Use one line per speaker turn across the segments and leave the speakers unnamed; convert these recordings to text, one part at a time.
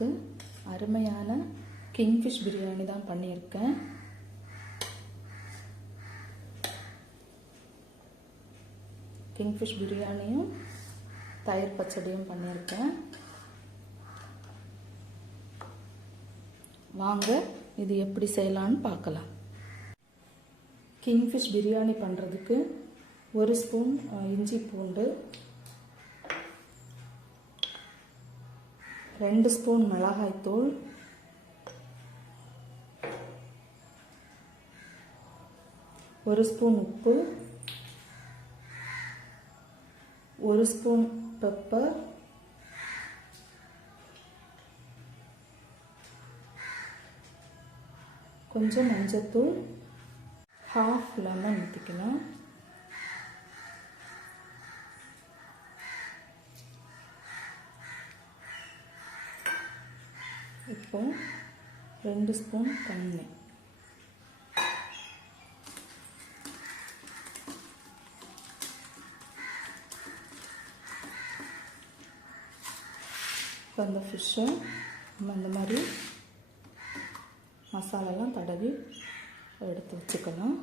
லன்ச்சுக்கு அருமையான கிங்ஃபிஷ் பிரியாணி தான் பண்ணியிருக்கேன். கிங்ஃபிஷ் பிரியாணியும் தயிர் பச்சடியும் பண்ணியிருக்கேன். வாங்க இது எப்படி செய்யலான்னு பார்க்கலாம். கிங்ஃபிஷ் பிரியாணி பண்ணுறதுக்கு ஒரு ஸ்பூன் இஞ்சி பூண்டு ரெண்டு ஸ்பூன் மிளகாய்த்தூள் ஒரு ஸ்பூன் உப்பு. ஒரு ஸ்பூன் பெப்பர். கொஞ்சம் மஞ்சத்தூள். ஹாஃப் லெமன் ஊற்றிக்கலாம் ஸ்பூன் ரெண்டு ஸ்பூன் தண்ணி. இப்போ அந்த ஃபிஷ்ஷை நம்ம இந்த மாதிரி மசாலாலாம் தடவி எடுத்து வச்சுக்கலாம்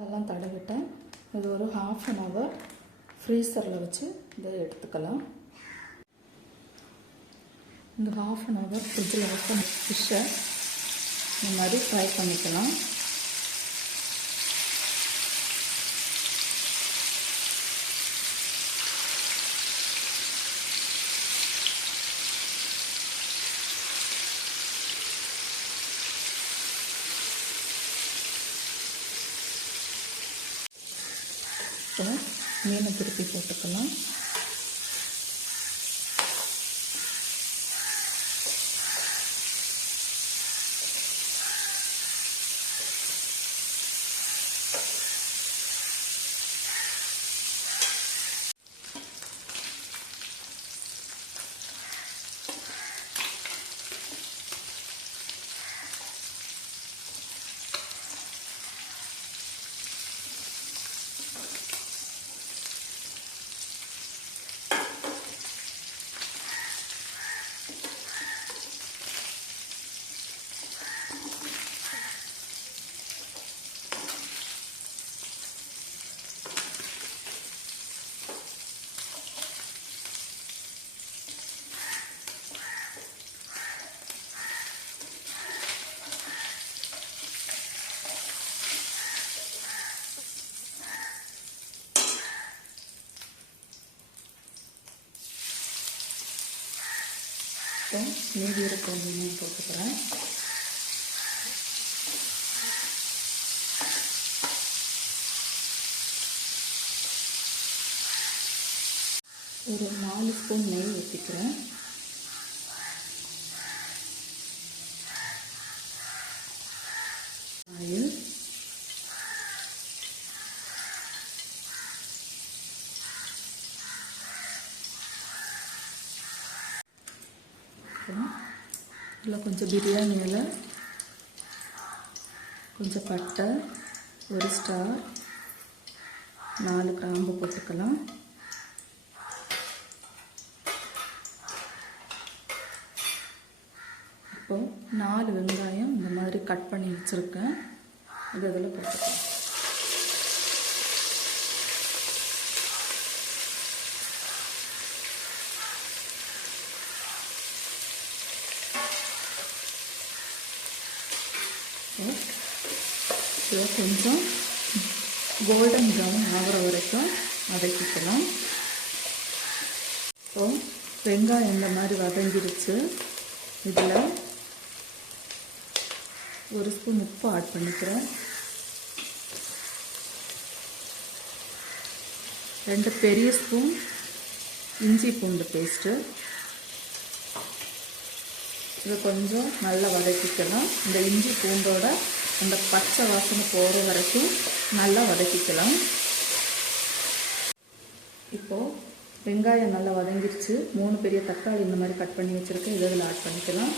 அதெல்லாம் தடவிட்டேன். இது ஒரு ஹாஃப் அன் ஹவர் ஃப்ரீசரில் வச்சு இதை எடுத்துக்கலாம். இந்த ஹாஃப் அன் ஹவர் ஃப்ரிட்ஜில் வச்ச ஃபிஷ்ஷை இந்த மாதிரி ஃப்ரை பண்ணிக்கலாம். இப்போ மீனை திருப்பி போட்டுக்கலாம். இப்போ மீதி இருக்க மீன் போட்டுக்கிறேன். ஒரு நாலு ஸ்பூன் நெய் ஊற்றிக்கிறேன் ஆயில் அப்புறம் இதில் கொஞ்சம் பிரியாணி இலை கொஞ்சம் பட்டை ஒரு ஸ்டார் நாலு கிராம்பு போட்டுக்கலாம். இப்போ நாலு வெங்காயம் இந்த மாதிரி கட் பண்ணி வச்சுருக்கேன். இது இதில் போட்டுக்கலாம். இதை கொஞ்சம் கோல்டன் ப்ரௌன் ஆகிற வரைக்கும் வதக்கிக்கலாம். இப்போ வெங்காயம் இந்த மாதிரி வதங்கிருச்சு. இதில் ஒரு ஸ்பூன் உப்பு ஆட் பண்ணிக்கிறேன். ரெண்டு பெரிய ஸ்பூன் இஞ்சி பூண்டு பேஸ்ட்டு இது கொஞ்சம் நல்லா வதக்கிக்கலாம் இந்த இஞ்சி பூண்டோட அந்த பச்சை வாசனை போகிற வரைக்கும் நல்லா வதக்கிக்கலாம். இப்போது வெங்காயம் நல்லா வதங்கிருச்சு. மூணு பெரிய தக்காளி இந்த மாதிரி கட் பண்ணி வச்சுருக்கேன். இதை இதில் ஆட் பண்ணிக்கலாம்.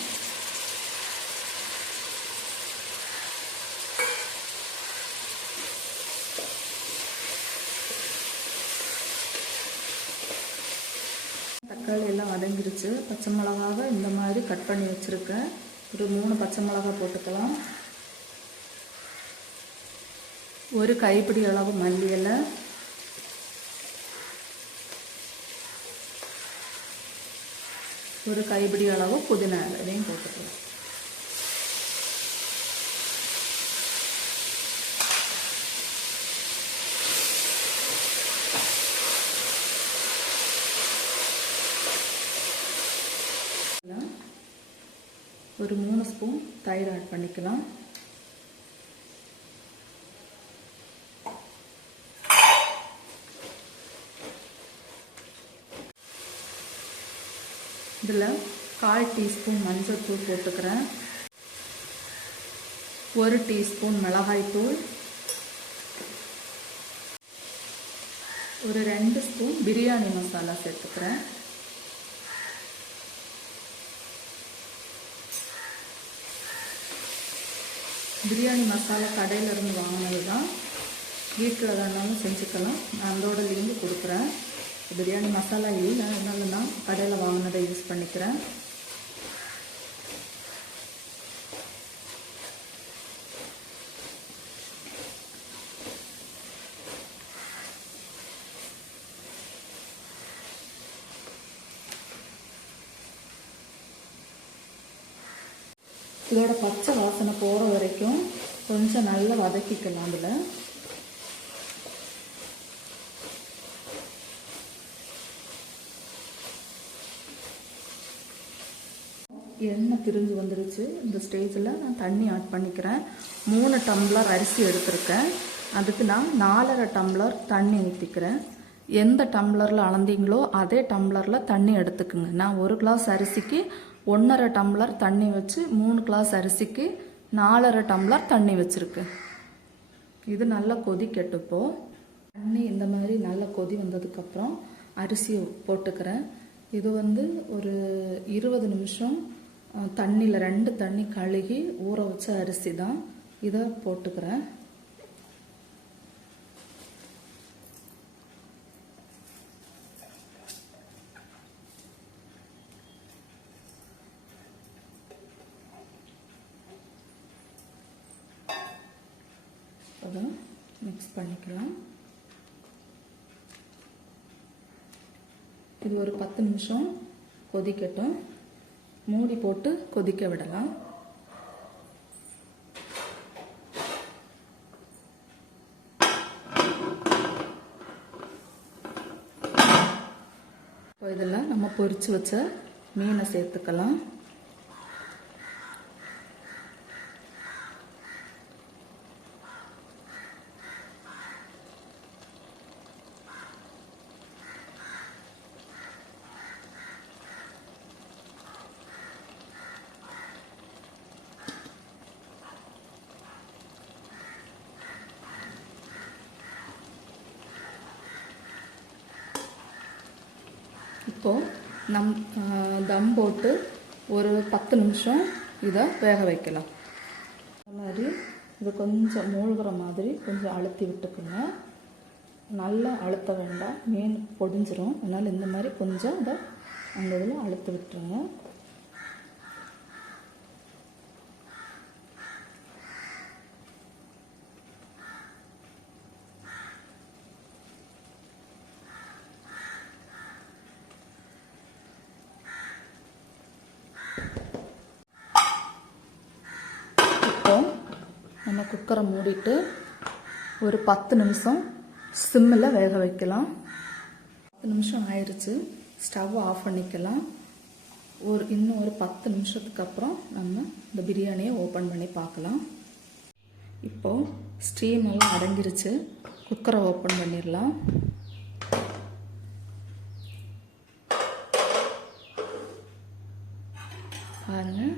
தக்காளி எல்லாம் வதங்கிருச்சு. பச்சை மிளகாவை இந்த மாதிரி கட் பண்ணி வச்சுருக்கேன். ஒரு மூணு பச்சை மிளகா போட்டுக்கலாம். ஒரு கைப்பிடி அளவு மல்லி இலை. ஒரு கைப்பிடி அளவு புதினா இலையும் போட்டுக்கலாம் ஒரு மூணு ஸ்பூன் தயிர் ஆட் பண்ணிக்கலாம். இதில் கால் டீஸ்பூன் மஞ்சள் தூள் போட்டுக்கிறேன். ஒரு டீஸ்பூன் மிளகாய் தூள். ஒரு ரெண்டு ஸ்பூன் பிரியாணி மசாலா சேர்த்துக்கிறேன். பிரியாணி மசாலா கடையில் இருந்து வாங்கினது தான். வீட்டில் வேணாலும் செஞ்சுக்கலாம். நான் அதோட லிங்க் கொடுக்குறேன். பிரியாணி மசாலா இல்லை அதனால நான் கடையில் வாங்கினதை யூஸ் பண்ணிக்கிறேன். இதோட பச்சை வாசனை போகிற வரைக்கும் கொஞ்சம் நல்லா வதக்கிக்கலாம் அதில். எண்ணெய் திரிஞ்சு வந்துருச்சு. இந்த ஸ்டேஜில் நான் தண்ணி ஆட் பண்ணிக்கிறேன். மூணு டம்ளர் அரிசி எடுத்திருக்கேன். அதுக்கு நான் நாலரை டம்ளர் தண்ணி ஊற்றிக்கிறேன் எந்த டம்ளரில் அளந்தீங்களோ அதே டம்ளரில் தண்ணி எடுத்துக்குங்க. நான் ஒரு கிளாஸ் அரிசிக்கு ஒன்றரை டம்ளர் தண்ணி வச்சு மூணு கிளாஸ் அரிசிக்கு நாலரை டம்ளர் தண்ணி வச்சுருக்கேன் இது நல்லா கொதிக்கட்டுப்போ தண்ணி இந்த மாதிரி நல்லா கொதி வந்ததுக்கப்புறம் அரிசியை போட்டுக்கிறேன். இது வந்து ஒரு இருபது நிமிஷம் தண்ணியில் ரெண்டு தண்ணி கழுகி ஊற வச்ச அரிசி தான் இதை போட்டுக்கிறேன். அதை மிக்ஸ் பண்ணிக்கலாம். இது ஒரு பத்து நிமிஷம் கொதிக்கட்டும். மூடி போட்டு கொதிக்க விடலாம். இப்போ இதில் நம்ம பொரித்து வச்ச மீனை சேர்த்துக்கலாம். இப்போது நம் தம் போட்டு ஒரு பத்து நிமிஷம் இதை வேக வைக்கலாம். இந்த மாதிரி இது கொஞ்சம் மூழ்கிற மாதிரி கொஞ்சம் அழுத்தி விட்டுக்குங்க. நல்லா அழுத்த வேண்டாம். மீன் பொடிஞ்சிரும். அதனால் இந்த மாதிரி கொஞ்சம் இதை அந்த இதில் அழுத்து விட்டுருங்க இப்போ நம்ம குக்கரை மூடிட்டு ஒரு பத்து நிமிஷம் சிம்மில் வேக வைக்கலாம். பத்து நிமிஷம் ஆயிடுச்சு ஸ்டவ் ஆஃப் பண்ணிக்கலாம். ஒரு இன்னும் ஒரு பத்து நிமிஷத்துக்கு அப்புறம் நம்ம இந்த பிரியாணியை ஓப்பன் பண்ணி பார்க்கலாம். இப்போது ஸ்டீம் எல்லாம் அடங்கிருச்சு. குக்கரை ஓப்பன் பண்ணிடலாம். பாருங்கள்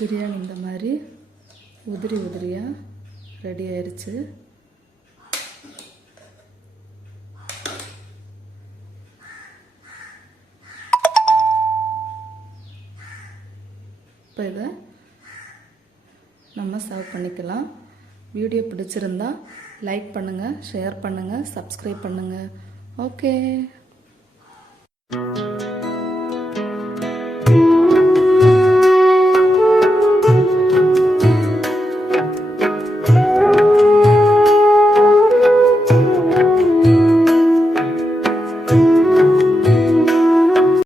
பிரியாணி இந்த மாதிரி உதிரி உதிரியாக ரெடி ஆயிடுச்சு இப்போ இதை நம்ம சர்வ் பண்ணிக்கலாம். வீடியோ பிடிச்சிருந்தா லைக் பண்ணுங்கள் ஷேர் பண்ணுங்கள் சப்ஸ்கிரைப் பண்ணுங்கள் ஓகே